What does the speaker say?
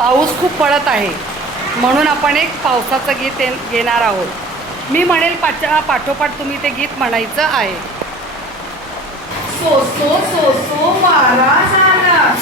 पाऊस खूप पडत आहे म्हणून आपण एक पावसाचं गीत घेणार आहोत। मी म्हणेल पाठोपाठ तुम्ही ते गीत म्हणायचं आहे। सो सो सो सो वारा झाला,